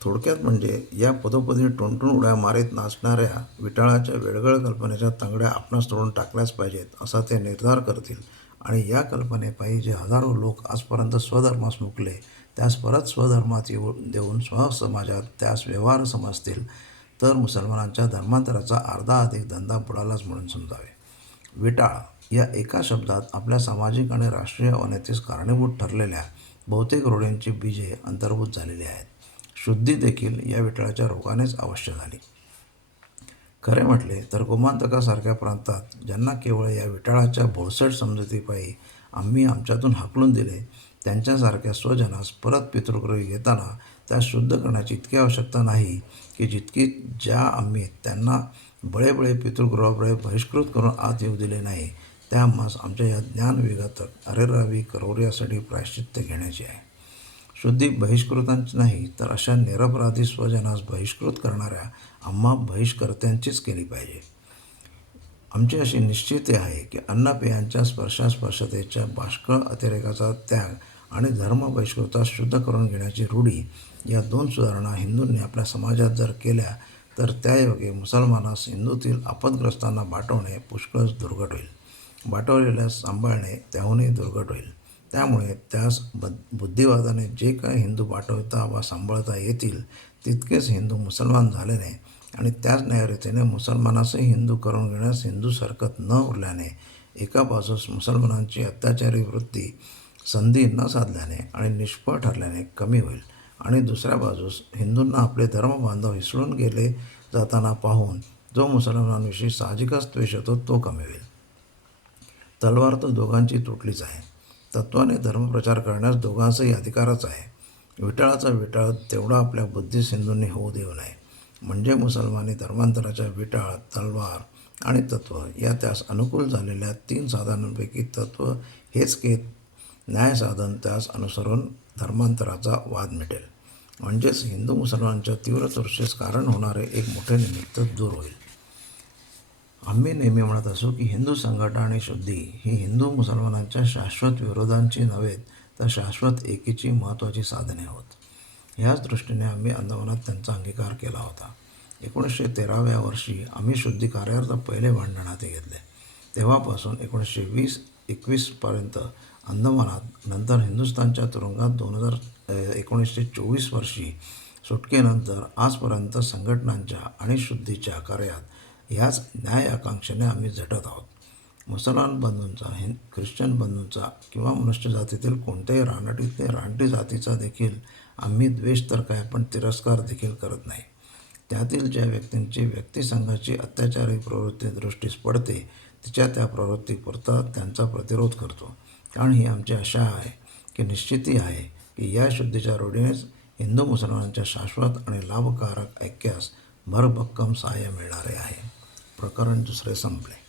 थोडक्यात म्हणजे या पदोपदी टुणटुण उड्या मारीत नाचणाऱ्या विटाळाच्या वेळगळ कल्पनेच्या तांगड्या आपणास तोडून टाकल्याच पाहिजेत असा ते निर्धार करतील. आणि या कल्पनेपायी जे हजारो लोक आजपर्यंत स्वधर्मास मुकले त्यास परत स्वधर्मात येऊ देऊन स्वसमाजात त्यास व्यवहार समजतील तर मुसलमानांच्या धर्मांतराचा अर्धा अधिक धंदा बुडालाच म्हणून समजावे. विटाळ या एका शब्दात आपल्या सामाजिक आणि राष्ट्रीय अवनतीस कारणीभूत ठरलेल्या बहुतेक रूढींची बीजे अंतर्भूत झालेली आहेत. शुद्धी देखील या विटाळाच्या रोगानेच अवश्य झाली. खरे म्हटले तर गोमांतकासारख्या प्रांतात ज्यांना केवळ या विटाळाच्या भोळसट समजुतीपायी आम्ही आमच्यातून हाकलून दिले त्यांच्यासारख्या स्वजनास परत पितृगृही घेताना त्या शुद्ध करण्याची इतकी आवश्यकता नाही की जितकी ज्या आम्ही त्यांना बळेबळे पितृगृहापुढे बहिष्कृत करून आत येऊ दिले नाही त्या आम्हास आमच्या या ज्ञानविघातक अरेरावी करौर्यासाठी प्रायश्चित्त घेण्याची आहे. शुद्धी बहिष्कृतांची नाही तर अशा निरपराधी स्वजनास बहिष्कृत करणाऱ्या आम्हा बहिष्कर्त्यांचीच केली पाहिजे. आमची अशी निश्चिती आहे की अन्नपेयांच्या स्पर्शास्पर्शतेच्या बाष्कळ अतिरेकाचा त्याग आणि धर्म बहिष्कृतास शुद्ध करून घेण्याची रूढी या दोन सुधारणा हिंदूंनी आपल्या समाजात जर केल्या तर त्यायोगे मुसलमानास हिंदूतील आपदग्रस्तांना बाटवणे पुष्कळच दुर्घट होईल. बाटवलेल्यास सांभाळणे त्याहूनही दुर्घट होईल. त्यामुळे त्यास ब बुद्धिवादाने जे काही हिंदू पाठवता वा सांभाळता येतील तितकेच हिंदू मुसलमान झाल्याने आणि त्याच न्यायरीतीने मुसलमानासही हिंदू करून घेण्यास हिंदू सरकत न उरल्याने एका बाजूस मुसलमानांची अत्याचारी वृत्ती संधी न साधल्याने आणि निष्फळ ठरल्याने कमी होईल. आणि दुसऱ्या बाजूस हिंदूंना आपले धर्मबांधव हिसळून गेले जाताना पाहून जो मुसलमानांविषयी साहजिकच द्वेष होतो तो कमी होईल. तलवार तर दोघांची तुटलीच आहे. तत्वाने धर्मप्रचार करण्यास दोघांचाही अधिकारच आहे. विटाळाचा विटाळ तेवढा आपल्या बुद्धी हिंदूंनी होऊ देऊ नये. म्हणजे मुसलमानी धर्मांतराच्या विटाळ तलवार आणि तत्त्व या त्यास अनुकूल झालेल्या तीन साधनांपैकी तत्त्व हेच के न्यायसाधन त्यास अनुसरून धर्मांतराचा वाद मिटेल. म्हणजेच हिंदू मुसलमानच्या तीव्र चर्चेस कारण होणारे एक मोठे निमित्त दूर होईल. आम्ही नेहमी म्हणत असू की हिंदू संघटना आणि शुद्धी ही हिंदू मुसलमानांच्या शाश्वत विरोधांची नव्हे तर शाश्वत एकीची महत्त्वाची साधने आहोत ह्याच दृष्टीने आम्ही अंदमानात त्यांचा अंगीकार केला होता. एकोणीसशे तेराव्या वर्षी आम्ही शुद्धी कार्यार्थ पहिले भांडण हाती घेतले. तेव्हापासून एकोणीसशे वीस एकवीसपर्यंत अंदमानात नंतर हिंदुस्थानच्या तुरुंगात दोन हजार एकोणीसशे चोवीस वर्षी सुटकेनंतर आजपर्यंत संघटनांच्या आणि शुद्धीच्या कार्यात ह्याच न्याय आकांक्षेने आम्ही झटत आहोत. मुसलमान बंधूंचा हिंद ख्रिश्चन बंधूंचा किंवा मनुष्य जातीतील कोणत्याही रानटीतले रानटी जातीचा देखील आम्ही द्वेष तर काय पण तिरस्कार देखील करत नाही. त्यातील ज्या व्यक्तींची व्यक्तिसंघाची अत्याचारी प्रवृत्ती दृष्टीस पडते तिच्या त्या प्रवृत्तीपुरता त्यांचा प्रतिरोध करतो. कारण ही आमची आशा आहे की निश्चिती आहे की या शुद्धीच्या रूढीनेच हिंदू मुसलमानांच्या शाश्वत आणि लाभकारक ऐक्यास भरभक्कम सहाय्य मिळणारे आहे. प्रकरण दुसरे संपले.